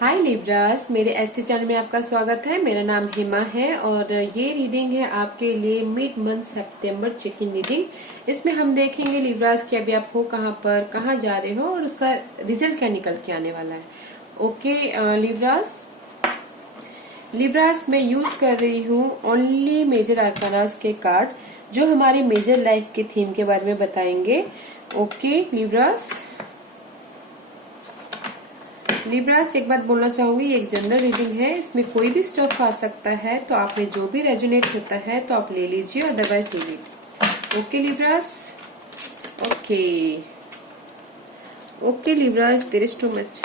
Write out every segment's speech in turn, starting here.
हाय Libras, मेरे ST channel में आपका स्वागत है। मेरा नाम हिमा है और ये रीडिंग है आपके लिए mid month September check in reading. इसमें हम देखेंगे लिब्रास कि अभी आप हो कहाँ पर, कहाँ जा रहे हो और उसका रिजल्ट क्या निकल के आने वाला है। ओके लिब्रास मैं यूज कर रही हूँ ओनली मेजर आर्कानास के कार्ड जो हमारी मेजर लाइफ के थीम के बारे में बताएंगे। ओके लिब्रास एक बात बोलना चाहूंगी, ये एक जनरल रीडिंग है, इसमें कोई भी स्टफ आ सकता है, तो आप में जो भी रेजोनेट होता है तो आप ले लीजिए, अदरवाइज लीजिए। Okay Libras, okay Libras, there is too much.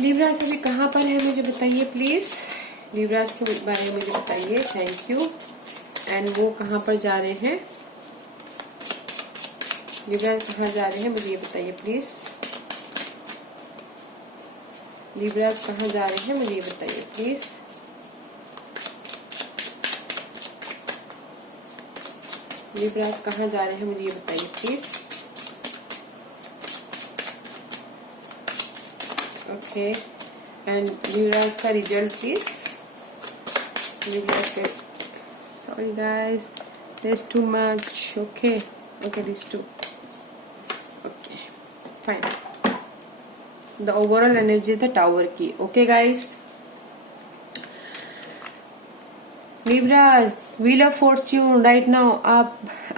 Libras अभी कहाँ पर है मुझे बताइए प्लीज। लिब्रास के बारे में मुझे बताइए, थैंक यू। एंड वो कहाँ पर जा रहे हैं, लिब्रास कहाँ जा रहे हैं मुझे ये बताइए प्लीज। लिब्रास कहाँ जा रहे हैं मुझे ये बताइए प्लीज। लिब्रास कहाँ जा रहे हैं मुझे ये बताइए प्लीज। ओके एंड लिब्रास का रिजल्ट प्लीज। लिब्रास के sorry guys, there's too much. Okay, these two. Okay, fine. The overall energy is the tower की। Okay guys, Libras, Wheel of Fortune right now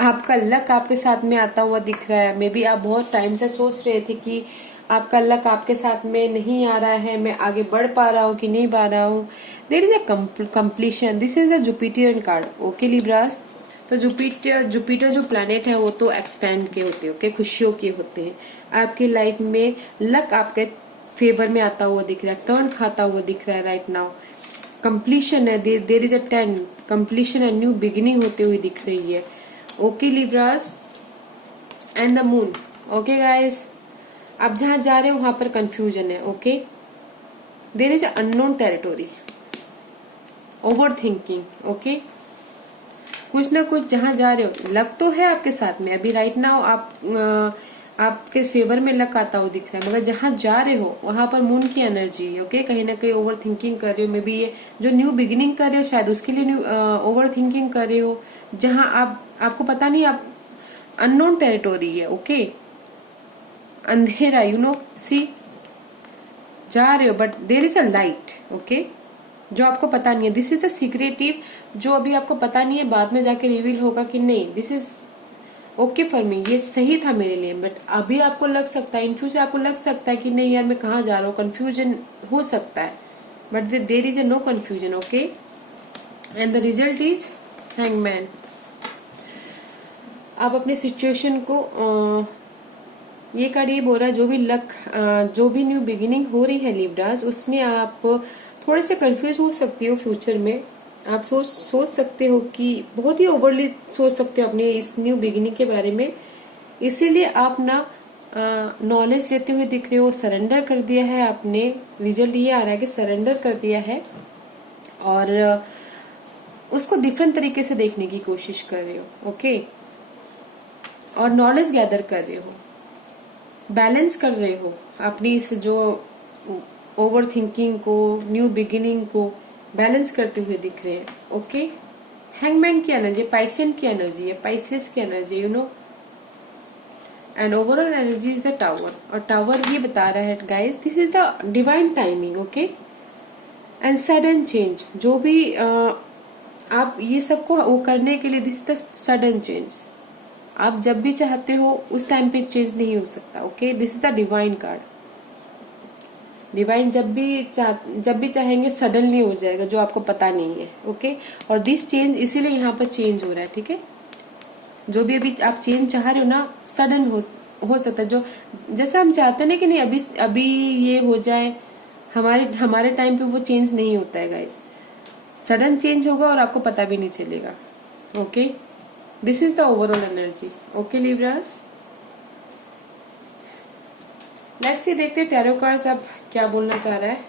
आपका luck आपके साथ में आता हुआ दिख रहा है। मे बी आप बहुत टाइम से सोच रहे थे कि आपका लक आपके साथ में नहीं आ रहा है, मैं आगे बढ़ पा रहा हूँ कि नहीं पा रहा हूँ। There is a completion, this is the Jupiter card. Okay Libras, तो जुपिटर जो प्लैनेट है वो तो एक्सपैंड के होते हैं, ओके, खुशियों के होते हैं। आपकी लाइफ में लक आपके फेवर में आता हुआ दिख रहा है, टर्न खाता हुआ दिख रहा है राइट नाउ। कंप्लीशन है, there is a 10 completion and new beginning होते हुए दिख रही है। Okay Libras and the moon. Okay guys, आप जहां जा रहे हो वहां पर कंफ्यूजन है। Okay, there is a unknown territory, over thinking. Okay, कुछ ना कुछ जहां जा रहे हो लक तो है आपके साथ में अभी राइट नाउ, आपके फेवर में लक आता हुआ दिख रहा है, मगर जहां जा रहे हो वहां पर मून की एनर्जी है। ओके, कहीं ना कहीं ओवर थिंकिंग कर रहे हो, मे बी ये जो न्यू बिगिनिंग कर रहे हो शायद उसके लिए न्यू ओवर थिंकिंग कर रहे हो, जहां आपको पता नहीं, आप अननोन टेरिटोरी है। ओके, अंधेरा, सी जा रहे हो but there is a light. Okay, जो आपको पता नहीं है, दिस इज द सीक्रेटिव, जो अभी आपको पता नहीं है, बाद में जाके रिवील होगा कि नहीं this is okay for me, ये सही था मेरे लिए। बट अभी आपको लग सकता है, इन फ्यूचर आपको लग सकता है कि नहीं यार मैं कहाँ जा रहा हूँ, कंफ्यूजन हो सकता है, but there is a no confusion. Okay, and the result is hangman. आप अपने सिचुएशन को ये कार्ड ये बोल रहा है, जो भी लक जो भी न्यू बिगिनिंग हो रही है लिब्रास, उसमें आप थोड़े से कंफ्यूज हो सकती हो फ्यूचर में। आप सोच सकते हो कि बहुत ही ओवरली सोच सकते हो अपने इस न्यू बिगिनिंग के बारे में, इसीलिए आप ना नॉलेज लेते हुए दिख रहे हो, सरेंडर कर दिया है आपने। रिजल्ट ये आ रहा है कि सरेंडर कर दिया है और उसको डिफरेंट तरीके से देखने की कोशिश कर रहे हो। ओके, और नॉलेज गैदर कर रहे हो, बैलेंस कर रहे हो अपनी इस जो ओवर थिंकिंग को, न्यू बिगिनिंग को बैलेंस करते हुए दिख रहे हैं। ओके, हैंगमैन की एनर्जी, पाइशियन की एनर्जी है, पाइसेस की energy, and overall energy is the tower. और टावर ये बता रहा है guys, this is the divine timing. Okay, and sudden change, जो भी आप ये सबको वो करने के लिए, this is the sudden change. आप जब भी चाहते हो उस टाइम पे चेंज नहीं हो सकता। Okay, this is the divine card. Divine जब भी चाहेंगे सडनली हो जाएगा, जो आपको पता नहीं है। ओके, और दिस चेंज इसीलिए यहाँ पर चेंज हो रहा है। ठीक है, जो भी अभी आप चेंज चाह रहे हो ना, सडन हो सकता है, जो जैसा हम चाहते हैं ना कि नहीं अभी ये हो जाए, हमारे टाइम पे वो चेंज नहीं होता है गाइस, सडन चेंज होगा और आपको पता भी नहीं चलेगा। Okay, this is the overall energy. Okay Libras, let's see, देखते हैं टैरो कार्ड्स अब क्या बोलना चाह रहा है।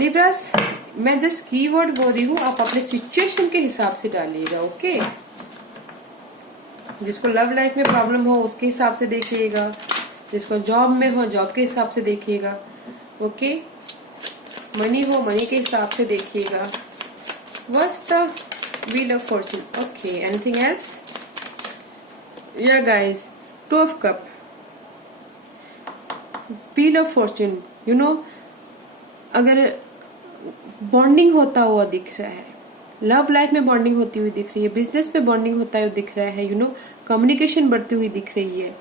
लिब्रास, मैं जस्ट कीवर्ड बोल रही हूँ, आप अपने सिचुएशन के हिसाब से डालिएगा। ओके, जिसको लव लाइफ में प्रॉब्लम हो उसके हिसाब से देखिएगा, जिसको जॉब में हो जॉब के हिसाब से देखिएगा। ओके। मनी हो, मनी के हिसाब से देखिएगा। What's the wheel of fortune? Okay, anything else? या guys, two of cup, wheel of fortune, you know, अगर बॉन्डिंग होता हुआ दिख रहा है, लव लाइफ में बॉन्डिंग होती हुई दिख रही है, बिजनेस में बॉन्डिंग होता हुआ दिख रहा है, यू नो, कम्युनिकेशन बढ़ती हुई दिख रही है।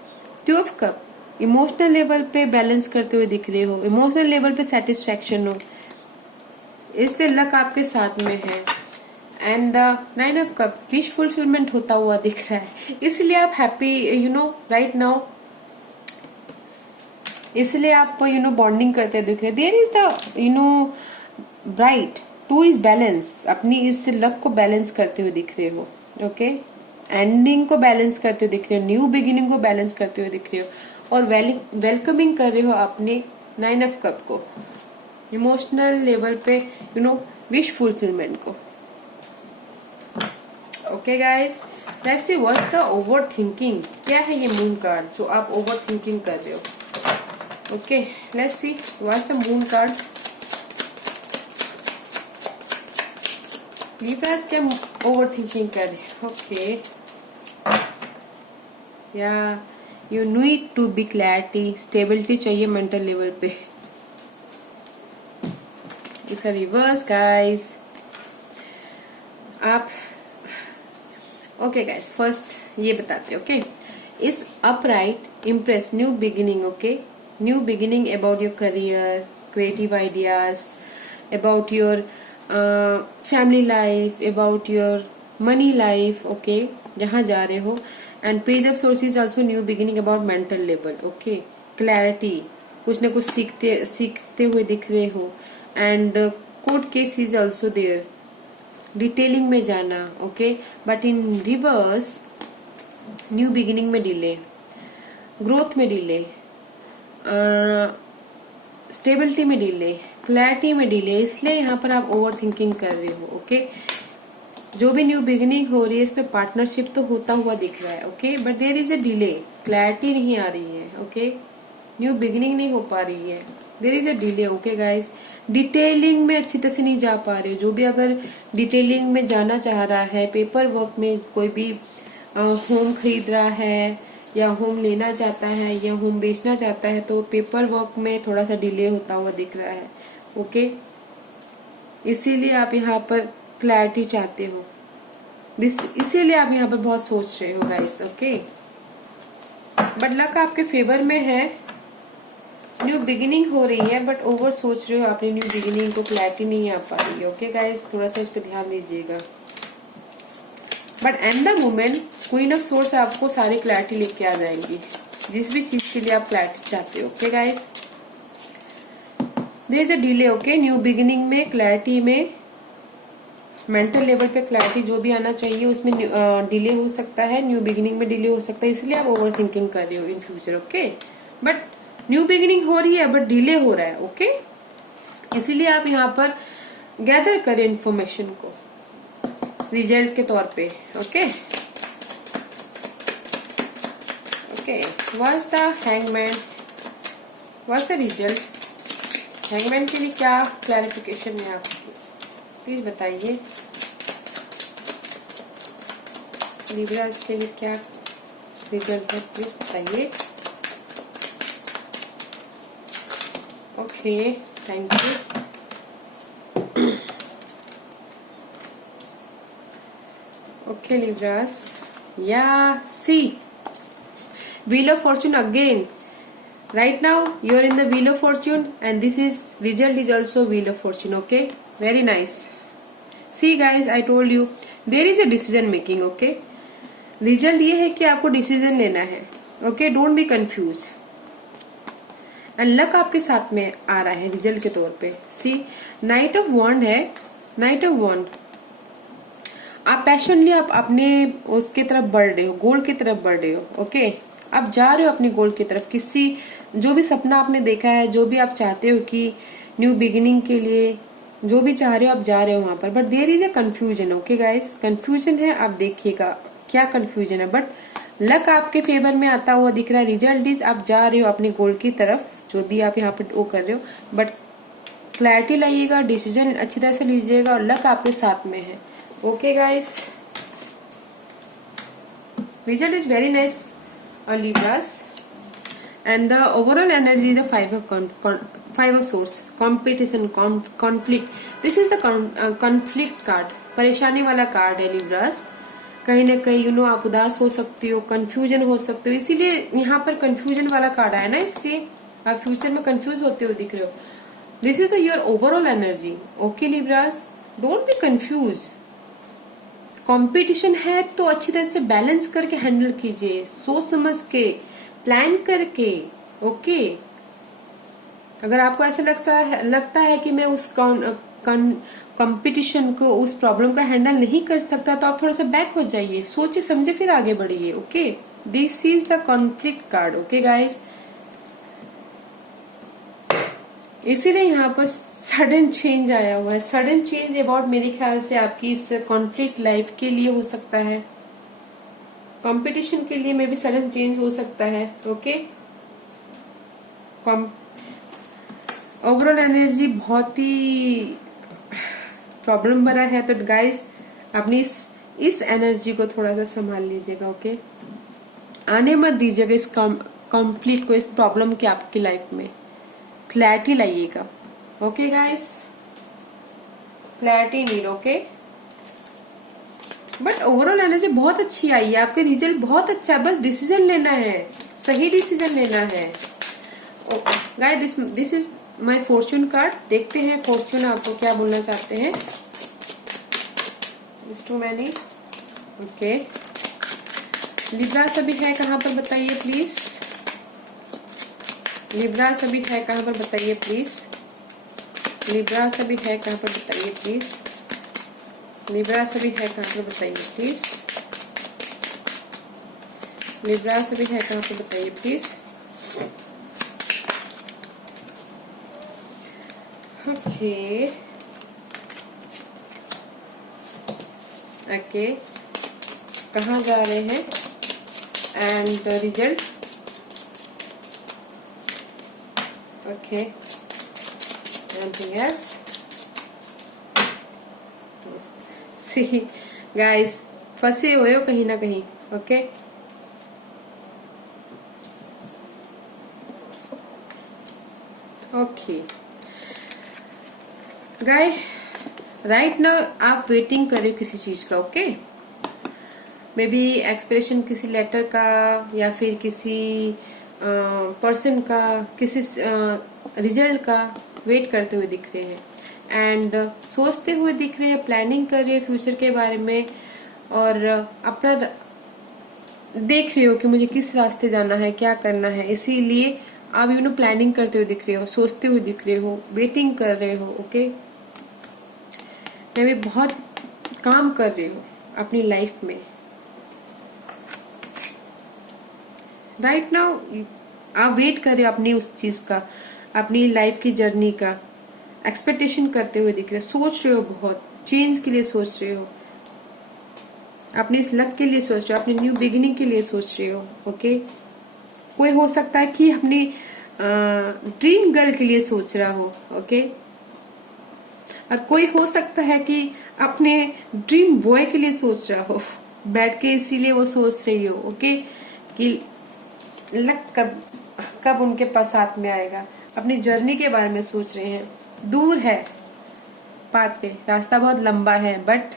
To of cup, emotional level पे बैलेंस करते हुए दिख रहे हो, इमोशनल लेवल पे सेटिस्फैक्शन हो, इसलिए लक आपके साथ में है। And the nine of cup, wish fulfilment होता हुआ दिख रहा है, इसलिए आप happy, you know, right now, इसलिए आप यू नो बॉन्डिंग करते दिख रहे। There is the you know bright, to is balance, अपनी इस लक को बैलेंस करते हुए दिख रहे हो। ओके, एंडिंग को बैलेंस करते हुए दिख रहे हो, न्यू बिगिनिंग को बैलेंस करते हुए दिख रहे हो, और वेलकमिंग कर रहे हो अपने नाइन ऑफ कप को, इमोशनल लेवल पे, यू नो, विश फुलफिलमेंट को। Okay guys, let's see what's the over thinking. क्या है ये मून कार्ड जो आप ओवर थिंकिंग कर रहे हो? Okay, let's see what's the moon card. Libras क्या ओवर थिंकिंग कर रहे हैं? ओके, या you need to be clarity, stability चाहिए मेंटल लेवल पे। It's a reverse guys. आप ओके गाइस, फर्स्ट ये बताते हैं। ओके, इस upright impress new beginning. Okay, new beginning about your career, creative ideas, about your family life, about your money life. Okay, जहां जा रहे हो। And page of sources also new beginning about mental level. Okay, clarity, कुछ ना कुछ सीखते हुए दिख रहे हो। And court case is also there, detailing में जाना। Okay, but in reverse, new beginning में डिले, ग्रोथ में डिले, स्टेबिलिटी में डिले, क्लैरिटी में डिले, इसलिए यहाँ पर आप ओवर थिंकिंग कर रहे हो। ओके, जो भी न्यू बिगिनिंग हो रही है इसमें पार्टनरशिप तो होता हुआ दिख रहा है। Okay, but there is a delay, clarity नहीं आ रही है। ओके, न्यू बिगिनिंग नहीं हो पा रही है, there is a delay. Okay guys, detailing में अच्छी तरह से नहीं जा पा रहे हो। जो भी अगर डिटेलिंग में जाना चाह रहा है, पेपर वर्क में कोई भी होम खरीद रहा है या होम लेना चाहता है या होम बेचना चाहता है, तो पेपर वर्क में थोड़ा सा डिले होता हुआ दिख रहा है। ओके, इसीलिए आप यहाँ पर क्लैरिटी चाहते हो, इसीलिए आप यहाँ पर बहुत सोच रहे हो गाइस। ओके, बट लक आपके फेवर में है, न्यू बिगिनिंग हो रही है, बट ओवर सोच रहे हो अपनी न्यू बिगिनिंग को, क्लैरिटी नहीं आ पा रही है। ओके गाइस, थोड़ा सा इस पर ध्यान दीजिएगा। But and the moment queen of source आपको सारी क्लैरिटी लेके आ जाएंगी, जिस भी चीज के लिए आप क्लैरिटी चाहते हो। Okay guys, there is a delay. Okay, new beginning में, क्लैरिटी में, मेंटल लेवल पे क्लैरिटी जो भी आना चाहिए उसमें डिले हो सकता है, न्यू बिगिनिंग में डिले हो सकता है, इसलिए आप ओवर थिंकिंग कर रहे हो in future. Okay, but new beginning हो रही है बट डिले हो रहा है। ओके, इसीलिए आप यहाँ पर गैदर करें इंफॉर्मेशन को रिजल्ट के तौर पे। Okay okay, what's the hangman, what's the result? Hangman के लिए क्या क्लैरिफिकेशन है आपकी, प्लीज बताइए। लिब्रास के लिए क्या रिजल्ट है, प्लीज बताइए। Okay, thank you. Okay Libras, या सी wheel of fortune again. Right now you are in the wheel of fortune and this is result is also wheel of fortune. Okay, very nice. See guys, I told you there is a decision making. Okay, result ये है कि आपको decision लेना है. Okay, don't be confused. And luck आपके साथ में आ रहा है रिजल्ट के तौर पे. सी नाइट ऑफ वॉन्ड है, नाइट ऑफ वॉन्ड. आप पैशनली आप अपने उसके तरफ बढ़ रहे हो, गोल की तरफ बढ़ रहे हो. ओके, आप जा रहे हो अपनी गोल की तरफ. किसी जो भी सपना आपने देखा है, जो भी आप चाहते हो कि न्यू बिगिनिंग के लिए जो भी चाह रहे हो आप जा रहे हो वहां पर. But there is a confusion. Okay guys, confusion है. आप देखिएगा क्या कंफ्यूजन है. बट लक आपके फेवर में आता हुआ दिख रहा है। रिजल्ट इज आप जा रहे हो अपने गोल की तरफ, जो भी आप यहाँ पे वो कर रहे हो, बट क्लैरिटी लाइएगा, डिसीजन अच्छी तरह से लीजिएगा और लक आपके साथ में है। Okay guys, result is very nice on Libras, and the overall energy is the five of swords, competition, conflict. This is the conflict card, परेशानी वाला कार्ड है Libras। कहीं ना कहीं आप उदास हो सकती हो, कंफ्यूजन हो सकते हो, इसीलिए यहाँ पर कंफ्यूजन वाला कार्ड आया ना, इसलिए आप फ्यूचर में कंफ्यूज होते हो दिख रहे हो। This is the your overall energy. Okay Libras, don't be confuse. Competition है तो अच्छी तरह से बैलेंस करके हैंडल कीजिए, सोच समझ के, प्लान करके। ओके, अगर आपको ऐसा लगता है कि मैं उस कंपटीशन को, उस प्रॉब्लम का हैंडल नहीं कर सकता, तो आप थोड़ा सा बैक हो जाइए, सोचे समझे फिर आगे बढ़िए। Okay, this is the conflict card. Okay guys, इसीलिए यहाँ पर सडन चेंज आया हुआ है। सडन चेंज अबाउट, मेरे ख्याल से आपकी इस कॉन्फ्लिक्ट लाइफ के लिए हो सकता है, कंपटीशन के लिए में भी सडन चेंज हो सकता है। ओके, ओवरऑल एनर्जी बहुत ही प्रॉब्लम भरा है, तो गाइस अपनी इस एनर्जी को थोड़ा सा संभाल लीजिएगा। ओके, आने मत दीजिएगा इस कॉन्फ्लिक्ट को, इस प्रॉब्लम की आपकी लाइफ में। क्लैरिटी लाइएगा। Okay guys, clarity need. Okay, but overall energy बहुत अच्छी आई है, आपके रिजल्ट बहुत अच्छा है, बस डिसीजन लेना है, सही डिसीजन लेना है। Guys, this is my Fortune card. देखते हैं फॉर्च्यून आपको क्या बोलना चाहते हैं। To many. ओके, लिब्रास अभी है कहाँ पर बताइए प्लीज। लिब्रास अभी है कहाँ पर बताइए प्लीज। लिब्रास अभी है कहाँ पर बताइए प्लीज। लिब्रास अभी है कहाँ पर बताइए प्लीज। लिब्रास अभी है कहाँ पर बताइए प्लीज। ओके ओके, कहाँ जा रहे हैं and result. Okay, anything else? See guys, फंसे हुए हो कहीं ना कहीं। ओके, ओके गाय, राइट नाउ आप वेटिंग कर रहे हो किसी चीज का। ओके, मे बी एक्सप्रेशन किसी लेटर का, या फिर किसी पर्सन का, किसी रिजल्ट का वेट करते हुए दिख रहे हैं एंड सोचते हुए दिख रहे हैं, प्लानिंग कर रहे हैं फ्यूचर के बारे में, और अपना देख रहे हो कि मुझे किस रास्ते जाना है, क्या करना है, इसीलिए आप प्लानिंग करते हुए दिख रहे हो, सोचते हुए दिख रहे हो, वेटिंग कर रहे हो। ओके, मैं भी बहुत काम कर रहे हो अपनी लाइफ में। राइट नाउ आप वेट कर रहे हो अपनी उस चीज का, अपनी लाइफ की जर्नी का एक्सपेक्टेशन करते हुए दिख रहे हो, सोच रहे हो, बहुत चेंज के लिए सोच रहे हो, अपने इस लक के लिए सोच रहे हो, अपनी न्यू बिगिनिंग के लिए सोच रहे हो। ओके, कोई हो सकता है कि अपनी ड्रीम गर्ल के लिए सोच रहा हो। ओके, और कोई हो सकता है कि अपने ड्रीम बॉय के लिए सोच रहा हो बैठ के, इसीलिए वो सोच रही हो। ओके, कि लक कब उनके पास हाथ में आएगा, अपनी जर्नी के बारे में सोच रहे हैं। दूर है पाथ पे, रास्ता बहुत लंबा है, बट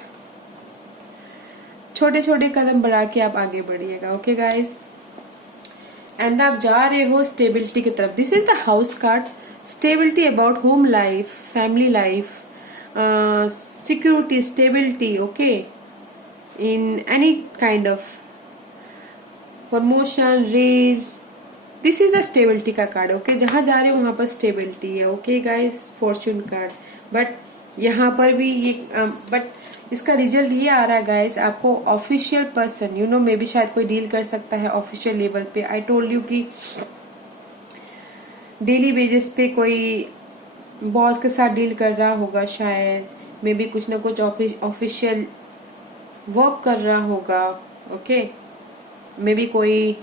छोटे छोटे कदम बढ़ा के आप आगे बढ़िएगा। ओके गाइस, एंड आप जा रहे हो स्टेबिलिटी की तरफ। This is the house card. Stability about home life, family life, security, stability. Okay, in any kind of promotion, raise, this is the stability का कार्ड। ओके, जहां जा रहे हो वहां पर स्टेबिलिटी है। Okay guys, fortune card, but यहाँ पर भी ये बट इसका रिजल्ट ये आ रहा है गाइस, आपको ऑफिशियल पर्सन मे भी शायद कोई डील कर सकता है ऑफिशियल लेवल पे। आई टोल्ड यू कि डेली बेसिस पे कोई बॉस के साथ डील कर रहा होगा, शायद मे भी कुछ ना कुछ ऑफिशियल वर्क कर रहा होगा। ओके, मे बी कोई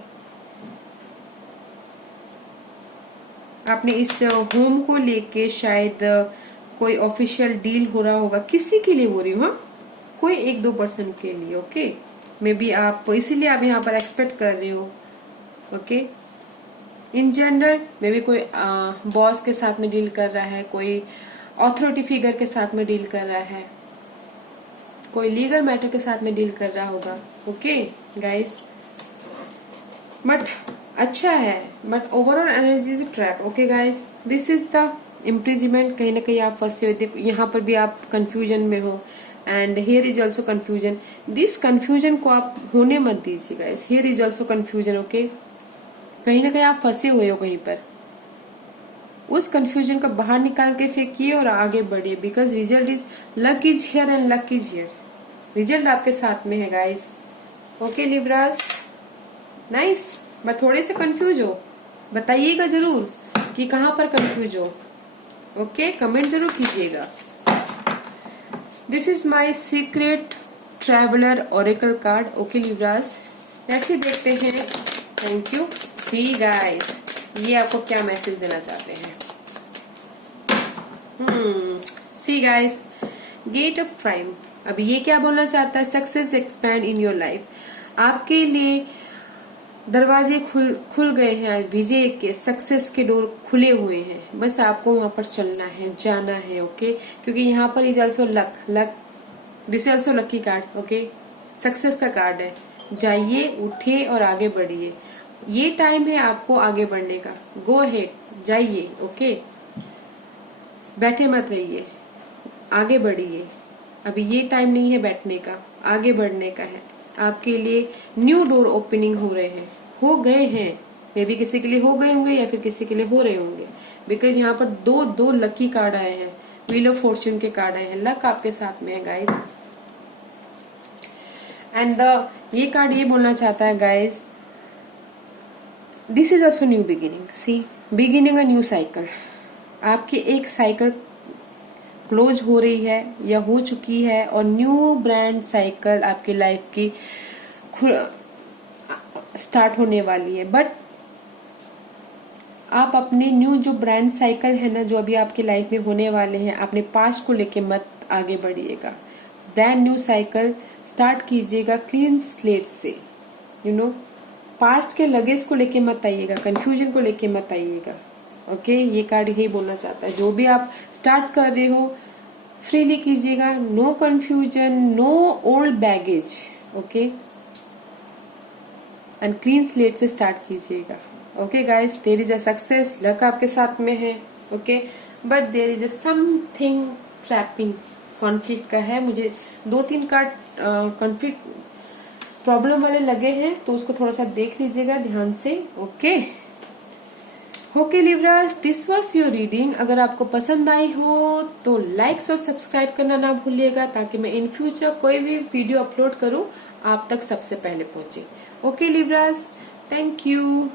आपने इस होम को लेके शायद कोई ऑफिशियल डील हो रहा होगा, किसी के लिए हो रही हूँ, हाँ, कोई 1-2 पर्सन के लिए। ओके, मे बी आप इसीलिए आप यहाँ पर एक्सपेक्ट कर रहे हो। Okay, in general may be कोई बॉस के साथ में डील कर रहा है, कोई ऑथोरिटी फिगर के साथ में डील कर रहा है, कोई लीगल मैटर के साथ में डील कर रहा होगा। ओके गाइस, बट अच्छा है, but overall energy is trap. Okay guys, this is the imprisonment. कहीं ना कहीं आप फंसे हो, देखो यहाँ पर भी आप कंफ्यूजन में हो, and here is also confusion. This confusion को आप होने मत दीजिए guys, here is also confusion. Okay, कहीं ना कहीं आप फंसे हुए हो कहीं पर, उस कंफ्यूजन को बाहर निकाल के फेंकिए और आगे बढ़िए, because result is luck is here and luck is here. Result आपके साथ में है guys. Okay Libras, nice, but थोड़े से कंफ्यूज हो, बताइएगा जरूर कि कहां पर कंफ्यूज हो। ओके, कमेंट जरूर कीजिएगा। This is my secret traveller Oracle card. Okay Libras, ऐसे देखते हैं। Thank you. सी गाइस, ये आपको क्या मैसेज देना चाहते हैं? See guys, gate of triumph. अब ये क्या बोलना चाहता है? Success expand in your life. आपके लिए दरवाजे खुल गए हैं, विजय के, सक्सेस के डोर खुले हुए हैं। बस आपको वहां पर चलना है, जाना है। ओके, क्योंकि यहाँ पर is also luck, this is also lucky card. Okay, success का कार्ड है। जाइए, उठिए और आगे बढ़िए। ये टाइम है आपको आगे बढ़ने का। गो अहेड, जाइए। ओके, बैठे मत रहिए, आगे बढ़िए। अभी ये टाइम नहीं है बैठने का, आगे बढ़ने का है। आपके लिए न्यू डोर ओपनिंग हो रहे हैं, हो गए हैं। मे बी किसी के लिए हो गए होंगे या फिर किसी के लिए हो रहे होंगे, बिकॉज यहाँ पर दो लकी कार्ड आए हैं, व्हील ऑफ फॉर्च्यून के कार्ड आए हैं। लक आपके साथ में है गाइस। एंड ये कार्ड ये बोलना चाहता है guys, this is also new beginning. See, beginning a new cycle. आपकी एक साइकिल क्लोज हो रही है या हो चुकी है, और न्यू ब्रांड साइकिल आपकी लाइफ की स्टार्ट होने वाली है। बट आप अपने न्यू जो ब्रांड साइकिल है ना, जो अभी आपकी लाइफ में होने वाले हैं, अपने पास्ट को लेके मत आगे बढ़िएगा। ब्रांड न्यू साइकिल स्टार्ट कीजिएगा क्लीन स्लेट से। यू नो, पास्ट के लगेज को लेके मत आइएगा, कंफ्यूजन को लेके मत आइएगा। ओके, ये कार्ड यही बोलना चाहता है। जो भी आप स्टार्ट कर रहे हो फ्रीली कीजिएगा, no confusion, no old baggage. Okay, and clean slate से स्टार्ट कीजिएगा। Okay guys, there is a success, luck आपके साथ में है। Okay, but there is a something trapping, conflict का है। मुझे 2-3 कार्ड कॉन्फ्लिक्ट प्रॉब्लम वाले लगे हैं, तो उसको थोड़ा सा देख लीजिएगा ध्यान से। Okay okay Libras, this was your reading. अगर आपको पसंद आई हो तो लाइक्स और सब्सक्राइब करना ना भूलिएगा, ताकि मैं इन फ्यूचर कोई भी वीडियो अपलोड करूं आप तक सबसे पहले पहुंचे। Okay Libras, thank you.